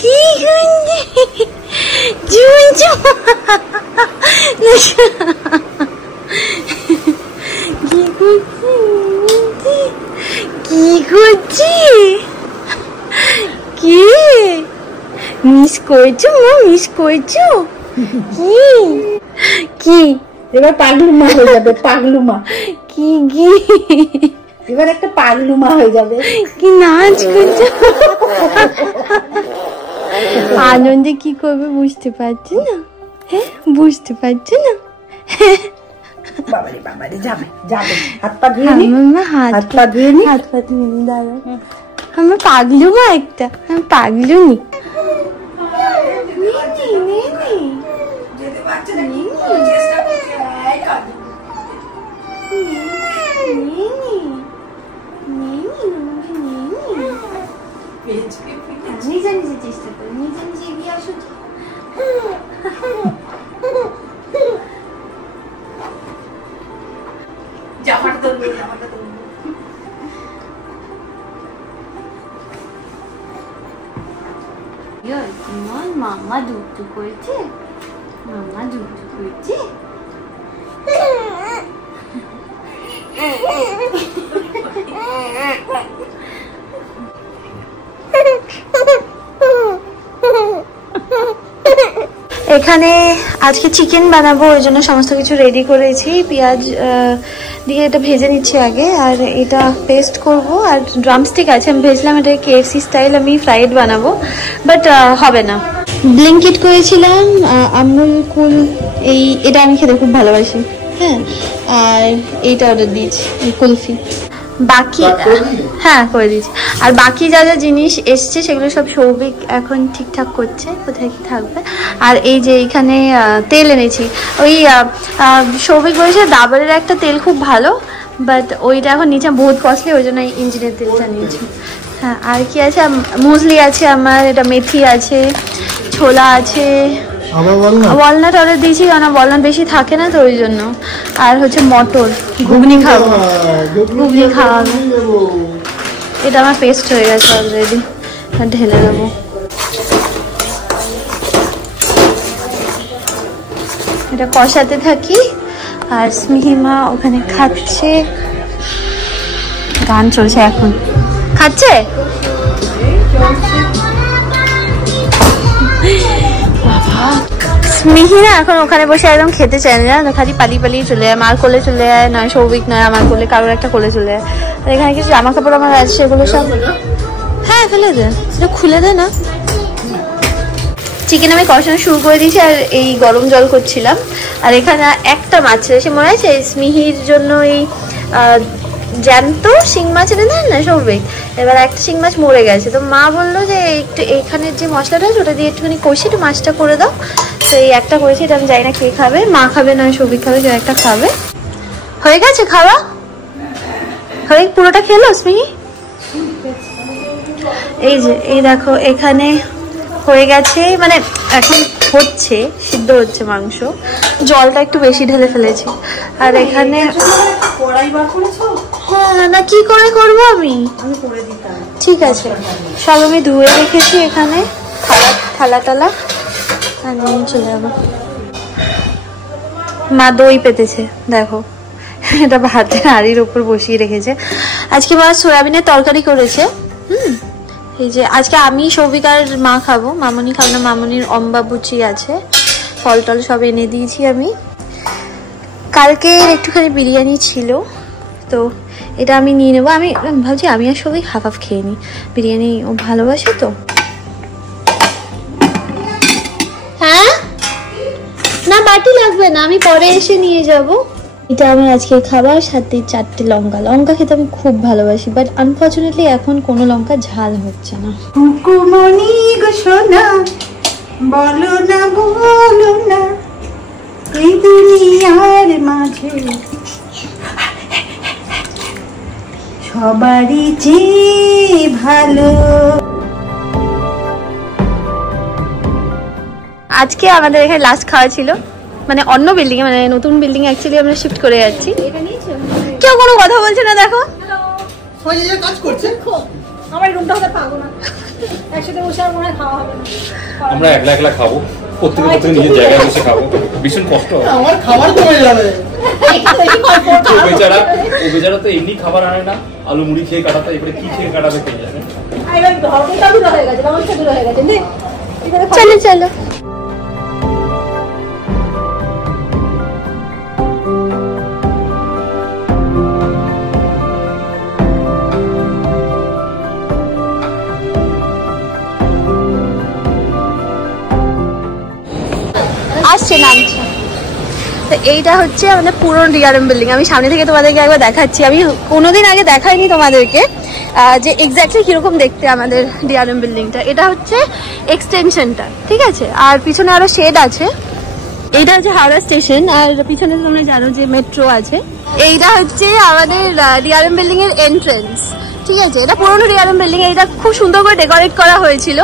কি কি করছি? কি মিস করছো? মিস করছো? কি কি এবার পাগলুমা হয়ে যাবে। পাগলুমা কি কি এবার একটা পাগলুমা হয়ে যাবে। কি নাচ করছো? আনন্দে কি করবে বুঝতে পারছি না। হ্যাঁ বুঝতে পারছি না। বাবারে বাবারে যাবে যাবে। হাত পা ধুয়ে নি। হাত পা ধুয়ে নি। হাত পা ধুয়ে নি দাদা। আমি পাগলুমা একটা। আমি পাগলুমি। নিজে নিজে চেষ্টা করি। নিজে নিজে এগিয়ে আসো। জামাটা ধরবো, জামাটা ধরবো। মামা দুধ করেছে। মামা দুধ করেছে। এখানে আজকে চিকেন বানাবো, ওই জন্য সমস্ত কিছু রেডি করেছি। পেঁয়াজ দিয়ে এটা ভেজে নিচ্ছি আগে, আর এটা পেস্ট করব। আর ড্রামস্টিক আছে, আমি ভেজলাম এটা KFC স্টাইল আমি ফ্রাইড বানাবো, বাট হবে না। ব্লিঙ্কিট করেছিলাম আমুল কুল, এটা আমি খেতে খুব ভালোবাসি। হ্যাঁ, আর এইটা অর্ডার দিয়েছি কুলফি। বাকি হ্যাঁ করে দিয়েছি। আর বাকি যা যা জিনিস এসছে সেগুলো সব সৌভিক এখন ঠিকঠাক করছে, কোথায় কি থাকবে। আর এই যে এখানে তেল এনেছি, ওই সৌভিক বলেছে ডাবরের একটা তেল খুব ভালো, বাট ওইটা এখন নিচে বহুত কস্টলি, ওই জন্য ইঞ্জিনের তেলটা নিয়েছি। হ্যাঁ, আর কি আছে, মুসলি আছে আমার, এটা মেথি আছে, ছোলা আছে, ওয়ালনাট অর্ডার দিয়েছি কারণ ওয়ালনাট বেশি থাকে না তো ওই জন্য। আর হচ্ছে মটর, ঘুগনি খাবো, ঘুগনি খাওয়াবো। এটা আমার পেস্ট হয়ে গেছে অলরেডি, ঢেলে দেবো। এটা কষাতে থাকি। আর স্মিহিমা ওখানে খাচ্ছে, গান চলছে এখন। খাচ্ছে মিহিনা এখন ওখানে বসে একদম খেতে চায় না, খালি পালিয়ে পালিয়ে চলে যায়। মার কোলে চলে যায়, নয় সৌভিক নয় আমার কোলে, কারোর একটা কোলে চলে যায়। এখানে কিছু জামা কাপড় আমার আছে, সেগুলো সব হ্যাঁ ফেলে দে, সেটা খুলে দে না। চিকেন আমি কষানো শুরু করে দিয়েছি, আর এই গরম জল করছিলাম। আর এখানে একটা মাছ ছিল, সে মনে আছে স্মিহির জন্য এই জ্যান্ত শিং মাছ এনে দেন না সৌভিক, এবার একটা শিং মাছ মরে গেছে। তো মা বললো যে একটু এখানের যে মশলাটা আছে ওটা দিয়ে একটুখানি কষি একটু মাছটা করে দাও। তো এই একটা করেছি, এটা আমি জানি না কে খাবে, মা খাবে না সৌভিক খাবে, কেউ একটা খাবে। হয়ে গেছে খাওয়া? হয়ে পুরোটা খেলো স্মিহি? এই যে এই দেখো এখানে হয়ে গেছে, মানে এখন হচ্ছে, সিদ্ধ হচ্ছে মাংস। জলটা একটু বেশি ঢেলে ফেলেছি। আর এখানে হ্যাঁ না কি করে করবো আমি, ঠিক আছে সব আমি ধুয়ে রেখেছি এখানে, থালা টালা, আর নিয়ে চলে যাবো। মা দই পেতেছে দেখো, এটা ভাতের হাঁড়ির উপর বসিয়ে রেখেছে। আজকে মা সয়াবিনের তরকারি করেছে। এই যে আজকে আমি সৌভিক আর মা খাবো, মামনি খাবো না, মামনির অম্বাবুচি আছে, ফল টল সব এনে দিয়েছি আমি। কালকে একটুখানি বিরিয়ানি ছিল, তো এটা আমি নিয়ে নেবো। আমি ভাবছি আমি আর সৌভিক হাফ হাফ খেয়ে নিই, বিরিয়ানি ও ভালোবাসে তো। হ্যাঁ না বাটি লাগবে না, আমি পরে এসে নিয়ে যাবো। এটা আমার আজকে খাবার, সাথে 4টে লঙ্কা। লঙ্কা খেতে আমি খুব ভালোবাসি, বাট আনফর্চুনেটলি এখন কোনো লঙ্কা ঝাল হচ্ছে না। হুকুমনি গো সোনা, বলো না বলো না এই দুনিয়ার মাঝে সবারই চেয়ে ভালো। আজকে আমাদের এখানে লাস্ট খাওয়া ছিল, মানে অন্য বিল্ডিং এ, মানে নতুন বিল্ডিং অ্যাকচুয়ালি আমরা শিফট করে যাচ্ছি। কেউ কোনো কথা বলছে না, দেখো কাজ করছে। আমার রুমটা হতে পাবো না, একসাথে বসে আর মনে হয় খাওয়া হবে না। আমরা একলা একলা খাবো, প্রত্যেকে নিজের জায়গায় বসে খাবো, ভীষণ কষ্ট হবে। আমার খাবার কমে যাবে। ও বেচারা তো এমনি খাবার আনে না, আলু মুড়ি খেয়ে কাটাতে, এবারে কি খেয়ে কাটাবে কে জানে। চলো চলো। আসছে নামছে। তো এইটা হচ্ছে আমাদের পুরনো ডিআরএম বিল্ডিং। আমি সামনে থেকে তোমাদেরকে একবার দেখাচ্ছি, আমি কোনোদিন আগে দেখাইনি তোমাদেরকে যে এক্স্যাক্টলি কিরকম দেখতে আমাদের ডিআরএম বিল্ডিংটা। এটা হচ্ছে এক্সটেনশনটা, ঠিক আছে, আর পিছনে আরো শেড আছে। এইটা হচ্ছে হাওড়া স্টেশন, আর পিছনে তোমরা জানো যে মেট্রো আছে। এইটা হচ্ছে আমাদের ডিআরএম বিল্ডিং এর এন্ট্রেন্স, ঠিক আছে। এটা পুরনো ডিআরএম বিল্ডিং, এটা খুব সুন্দর করে ডেকোরেট করা হয়েছিল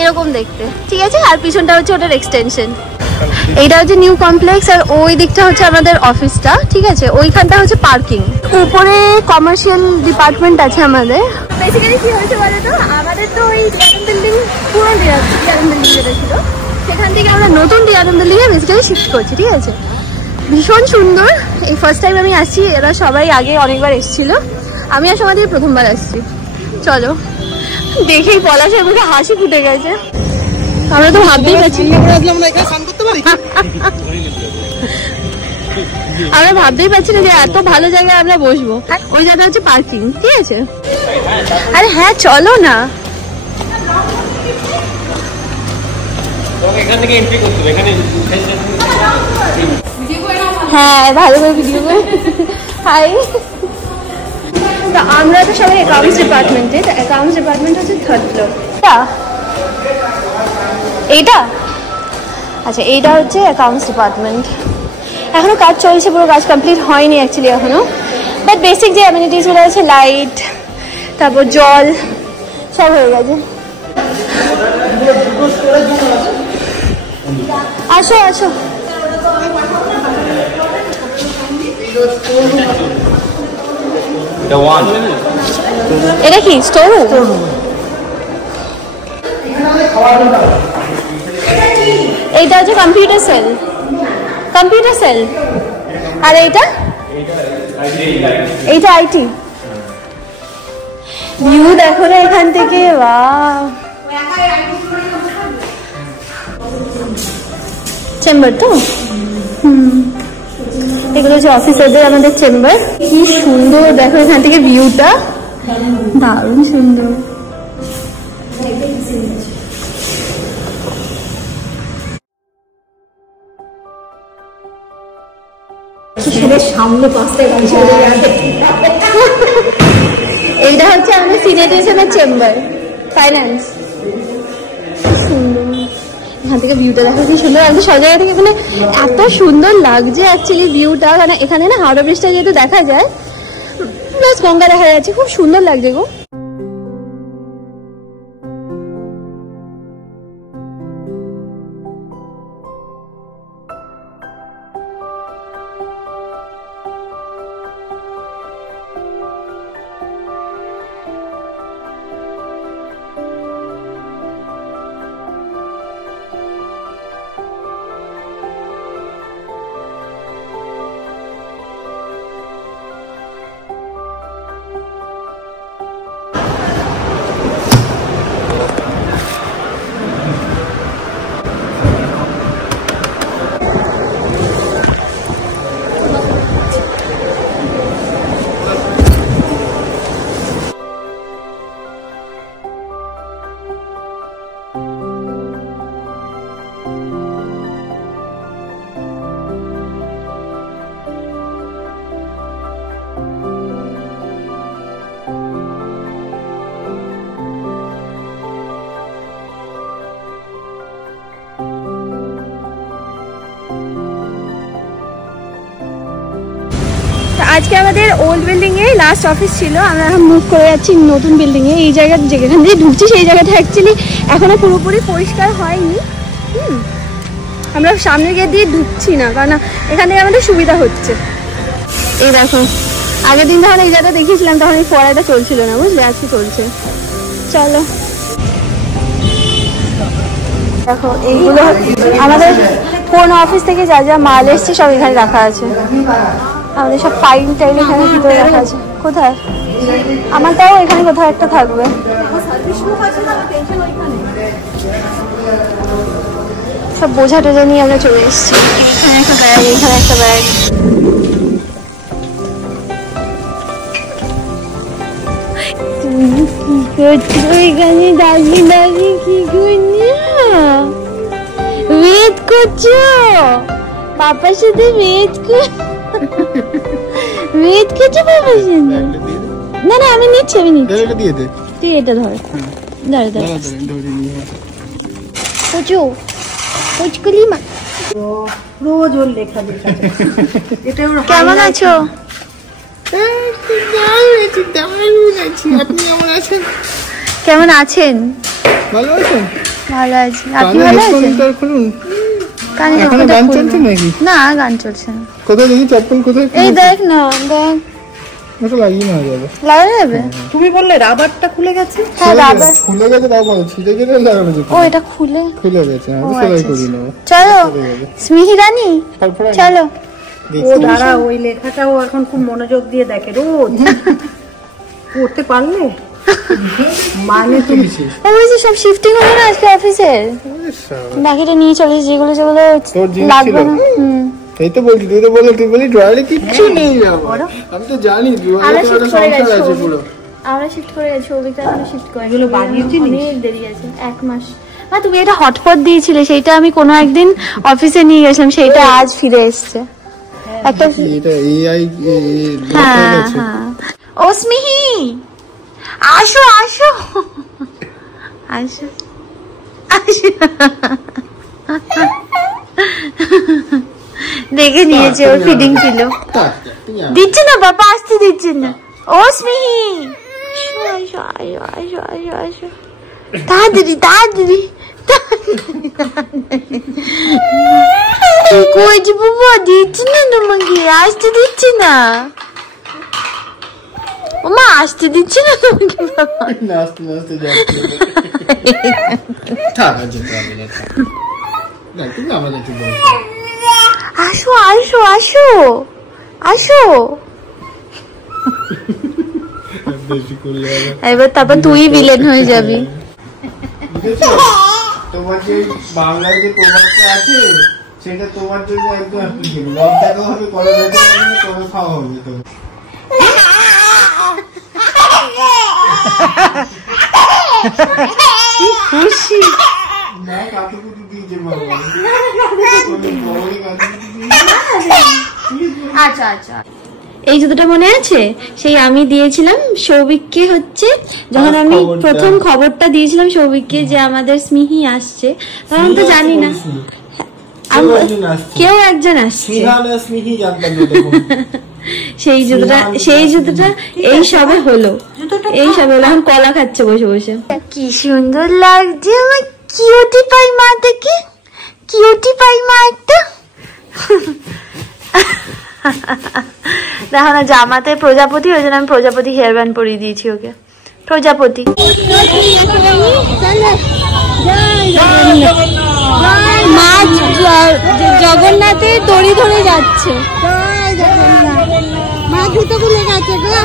এরকম দেখতে, ঠিক আছে। আর পিছনটা হচ্ছে ওটার এক্সটেনশন। এইটা হচ্ছে নিউ কমপ্লেক্স, আর ওই দিকটা হচ্ছে আমাদের অফিসটা, ঠিক আছে। ওইখানটা হচ্ছে পার্কিং, উপরে কমার্শিয়াল ডিপার্টমেন্ট আছে আমাদের। বেসিক্যালি কি হয়েছে বলো তো, আমাদের তো ওই ডিআরএম বিল্ডিং, পুরনো ডিআরএম বিল্ডিং যেটা ছিল, সেখান থেকে আমরা নতুন ডিআরএম বিল্ডিং এ বেসিক্যালি শিফট করছি, ঠিক আছে। ভীষণ সুন্দর। এই ফার্স্ট টাইম আমি আসছি, এরা সবাই আগে অনেকবার এসেছিল, আমি আর সমাজে প্রথমবার আসছি। চলো, দেখেই পলাশের মুখে হাসি ফুটে গেছে। আমরা তো ভাবতেই পারছি, আমরা ভাবতেই পারছি না যে এত ভালো জায়গায় আমরা বসবো। ওই জায়গা হচ্ছে পার্কিং, ঠিক আছে। আরে হ্যাঁ চলো না, হ্যাঁ ভালো করে ভিডিও করে। হাই, তো আমরা তো সবাই অ্যাকাউন্টস ডিপার্টমেন্টে। তো অ্যাকাউন্টস ডিপার্টমেন্ট হচ্ছে 3rd ফ্লোর। এইটা আচ্ছা, এইটা হচ্ছে অ্যাকাউন্টস ডিপার্টমেন্ট। এখনো কাজ চলছে, পুরো কাজ কমপ্লিট হয়নি অ্যাকচুয়ালি এখনো, বাট বেসিক যে অ্যামিনিটিসগুলো আছে, লাইট, তারপর জল, সব হয়ে গেছে। আসো আসো। এটা কি স্টোর রুম? এইটা হচ্ছে কম্পিউটার সেল, কম্পিউটার সেল। আর এইটা আইটি। ভিউ দেখো না এখান থেকে, বাহ। চেম্বার তো, এগুলো হচ্ছে অফিসারদের আমাদের চেম্বার। কি সুন্দর দেখো এখান থেকে ভিউটা, দারুণ সুন্দর। সামনে পাঁচটায় এইটা হচ্ছে আমাদের সিনেটেশনের চেম্বার, ফাইন্যান্স। সুন্দর এখান থেকে ভিউটা দেখো, কি সুন্দর। আমি তো সব জায়গা থেকে মানে এত সুন্দর লাগছে অ্যাকচুয়ালি ভিউটা। মানে এখানে না হাওড়া ব্রিজটা যেহেতু দেখা যায়, প্লাস গঙ্গা দেখা যাচ্ছে, খুব সুন্দর লাগছে গো। আজকে আমাদের ওল্ড বিল্ডিং এ লাস্ট অফিস ছিল, আমরা এখন মুভ করে যাচ্ছি নতুন বিল্ডিং এ। এই জায়গা যেখান দিয়ে ঢুকছি সেই জায়গাটা অ্যাকচুয়ালি এখনো পুরোপুরি পরিষ্কার হয়নি। আমরা সামনে গিয়ে দিয়ে ঢুকছি না, কারণ এখান থেকে আমাদের সুবিধা হচ্ছে। এই দেখো আগের দিন যখন এই জায়গাটা দেখিয়েছিলাম তখন এই ফোয়ারাটা চলছিল না, বুঝলে? আজকে চলছে। চলো দেখো, এইগুলো আমাদের কোন অফিস থেকে যা যা মাল এসছে সব এখানে রাখা আছে। আমাদের সব ফাইল টাইল এখানে ভিতরে রাখা আছে। কোথায়? আমার তাও এখানে কোথাও একটা থাকবে। সব বোঝা টোঝা নিয়ে আমরা চলে এসেছি। এখানে একটা ব্যাগ, এখানে একটা ব্যাগ। এখানে দাঁড়িয়ে দাঁড়িয়ে কি ওয়েট করছো? পাপার সাথে ওয়েট করছো পাপার সাথে? না না, আমি নিচ্ছি, আমি নিচ্ছি। তুই এটা ধর, দাঁড়া দাঁড়া। কচু কচকুলি মা, রোজ ওর লেখা লেখা। কেমন আছো? কেমন আছেন? ভালো আছেন? ভালো আছি। আপনি ভালো আছেন? গান চলছে নাকি? না, গান চলছে না। কোথায় দেখি চপ্পল? কোথায়? এই দেখ না, দেখ। ওটা লাগিয়ে নেওয়া যাবে। লাগা যাবে? তুমি বললে রাবারটা খুলে গেছে। হ্যাঁ, রাবার খুলে গেছে। তাও বলো ছিটে গেলে লাগানো যেত। ও, এটা খুলে গেছে। আমি সেলাই করি নেব। চলো স্মিহি রানী, চলো। ও দাঁড়া, ওই লেখাটাও এখন খুব মনোযোগ দিয়ে দেখে রোজ। পড়তে পারলে মানে তুমি ওই সব শিফটিং হলো না আজকে অফিসের, বাকিটা নিয়ে চলে যেগুলো যেগুলো লাগবে না। এই তো বলছি, তুই তো বললি, তুই বলি ড্রয়ারে কিচ্ছু নেই যাবো। আমি তো জানি আমরা শিফট করে গেছি, অভিজ্ঞতা এখনো শিফট করে। এগুলো বাড়ির জিনিস, অনেক দেরি আছে, 1 মাস। না, তুমি এটা হটপট দিয়েছিলে, সেইটা আমি কোনো একদিন অফিসে নিয়ে গেছিলাম, সেইটা আজ ফিরে এসছে। একটা এটা এআই হ্যাঁ হ্যাঁ। ও স্মিহি, আসো আসো আসো আসো। দেখে নিয়েছে, ওর ফিডিং ছিল। দিচ্ছে না বাবা, আসতে দিচ্ছে না। ও স্মিহি, আসো আসো আসো আসো আসো, তাড়াতাড়ি তাড়াতাড়ি। কি করছি বাবা? দিচ্ছে না তোমাকে, আসতে দিচ্ছে না। ওমা, আসতে দিচ্ছে না তোমাকে বাবা। নাচতে নাচতে যাচ্ছে। থাক, যেতে হবে না। না, তুমি আমাদের একটু বলো। আসো আসো আসো আসো। বেশি করলে এবার তারপর তুই ভিলেন হয়ে যাবি। তোমার যে বাংলায় যে প্রবাদটা আছে, সেটা তোমার জন্য একদম অ্যাপ্লিকেবল। লব দেখা হবে, কবে দেখা হবে, কবে খাওয়া হবে। তো খুশি না, কাতুকুতু দিয়েছে বাবা। আচ্ছা আচ্ছা, এই জুতোটা মনে আছে? সেই আমি দিয়েছিলাম সৌভিককে, হচ্ছে যখন আমি প্রথম খবরটা দিয়েছিলাম সৌভিককে যে আমাদের স্মিহি আসছে, তখন তো জানি না, কেউ একজন আসছে। সেই জুতোটা এই সবে হলো, এখন কলা খাচ্ছে বসে বসে। কি সুন্দর লাগছে আমার কিউটি পাই মা, দেখে কিউটি পাই মা একটা। দেখো না, জামাতে প্রজাপতি, ওই জন্য আমি প্রজাপতি হেয়ার ব্যান্ড পরিয়ে দিয়েছি ওকে। প্রজাপতি মা জগন্নাথের দড়ি ধরে যাচ্ছে। মা জুতো খুলে গেছে গো।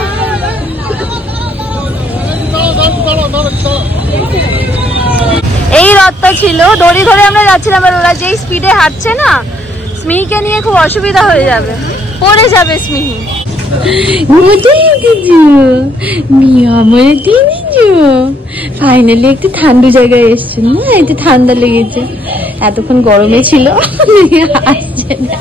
এই রথটা ছিল, দড়ি ধরে আমরা যাচ্ছিলাম, আর ওরা যেই স্পিডে হাঁটছে না, স্মিহিকে নিয়ে খুব অসুবিধা হয়ে যাবে, পড়ে যাবে স্মিহি। ফাইনালি একটু ঠান্ডা জায়গায় এসছে না, একটু ঠান্ডা লেগেছে, এতক্ষণ গরমে ছিল। আসছে না,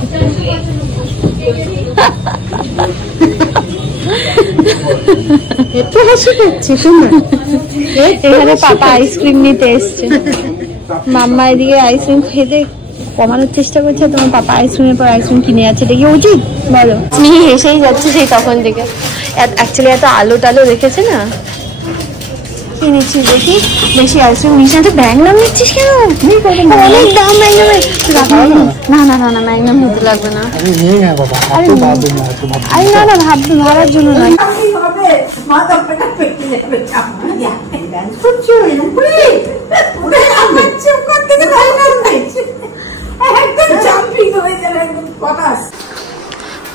এখানে পাপা আইসক্রিম নিতে এসছে, মাম্মা এদিকে আইসক্রিম খেতে কমানোর চেষ্টা করছে, তোমার পাপা আইসক্রিমের পর আইসক্রিম কিনে যাচ্ছে, এটা কি উচিত বলো? স্মিহি হেসেই যাচ্ছে সেই তখন থেকে, অ্যাকচুয়ালি এত আলো টালো রেখেছে না, কি নিচ্ছিস দেখি, বেশি আইসক্রিম নিস না। ম্যাগনাম নিচ্ছিস কেন? অনেক দাম ম্যাগনামের। না না না না, ম্যাগনাম নিতে লাগবে না। আরে না না, ভাবার জন্য নয়।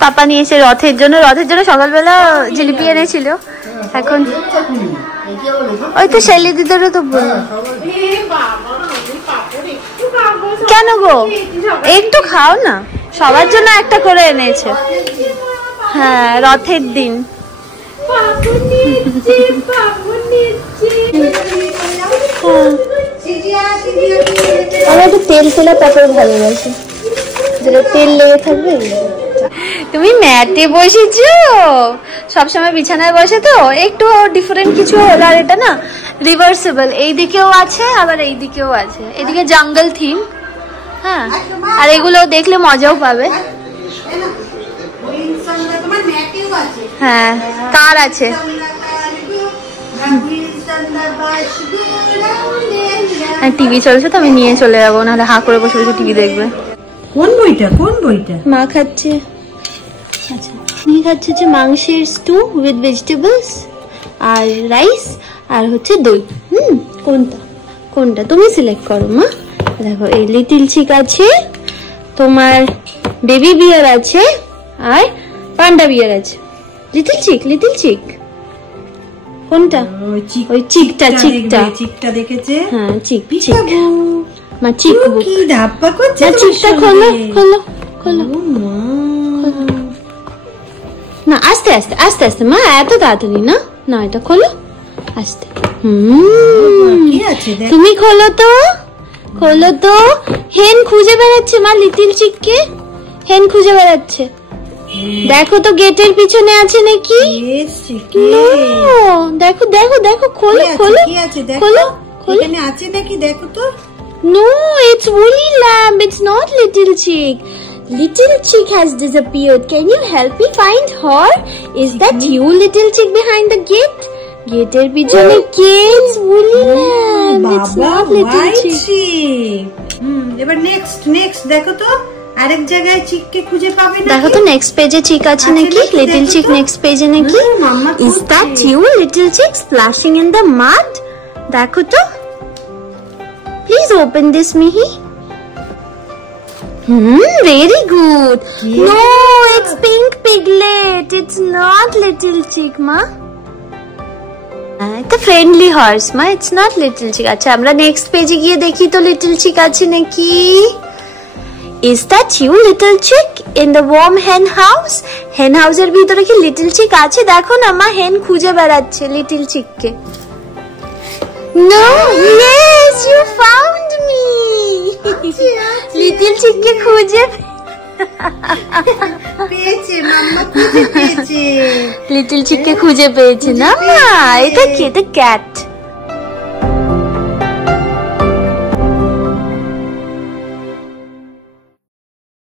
পাপা নিয়েছে রথের জন্য সকালবেলা জিলিপি এনেছিল। এখন ওই তো শৈলী দিদারও তো বললো। কেন গো, একটু খাও না, সবার জন্য একটা করে এনেছে। হ্যাঁ, রথের দিন। আমার একটু তেল তেলা পাপড় ভালোবাসি, যেটা তেল লেগে থাকবে। তুমি ম্যাটে বসেছো, সবসময় বিছানায় বসে তো, একটু ডিফারেন্ট কিছু হলো। আর এটা না রিভার্সেবল, এইদিকেও আছে আবার এইদিকেও আছে। এদিকে জঙ্গল থিম, হ্যাঁ, আর এগুলো দেখলে মজাও পাবে। হ্যাঁ, কার আছে। টিভি চলছে তো, আমি নিয়ে চলে যাবো, নাহলে হা করে বসে বসে টিভি দেখবে। কোন বইটা? মা খাচ্ছে। আচ্ছা, আমি খাচ্ছি হচ্ছে মাংসের স্টু উইথ ভেজিটেবলস আর রাইস আর হচ্ছে দই। কোনটা তুমি সিলেক্ট করো মা। দেখো, এই লিটল চিক আছে, তোমার বেবি বিয়ার আছে, আর পান্ডা বিয়ার আছে। লিটল চিক কোনটা? ওই চিকটা দেখেছে। হ্যাঁ, চিক মা চিক। কি ধাপ্পা করছে? চিকটা খোলো না, আস্তে আস্তে মা, এত তাড়াতাড়ি না, এটা খোলো আস্তে। কি আছে তুমি খোলো তো। হেন খুঁজে বেড়াচ্ছে মা, লিটল চিককে হেন খুঁজে বেড়াচ্ছে। দেখো তো গেটের পিছনে আছে নাকি। দেখো, খোলো। এখানে আছে নাকি দেখো তো। No, it's woolly lamb. It's not little chick. Little chick has disappeared. Can you help me find her? Is that you, little chick, behind the gate? Gateer pichone ke? It's woolly lamb. It's not little chick. এবার next দেখো তো, আরেক জায়গায় চিককে খুঁজে পাবে না। দেখো তো নেক্সট পেজে চিক আছে নাকি, লিটল চিক নেক্সট পেজে নাকি। Is that you, little chick, splashing in the mud? দেখো তো। Please open this, Mihi. Very good. No, it's pink piglet. It's not little chick, ma. It's a friendly horse, ma. It's not little chick. আচ্ছা, আমরা next পেজে গিয়ে দেখি তো little চিক আছে নাকি। Is that you, little chick, in the warm hen house? Hen house এর ভিতরে কি লিটল চিক আছে? দেখো না মা, হেন খুঁজে বেড়াচ্ছে লিটল চিককে। No, yes, you found me. Little চিককে খুঁজে পেয়েছে, মাম্মা খুঁজে পেয়েছে। লিটল চিককে খুঁজে পেয়েছে না মা। এটা কি? এটা ক্যাট।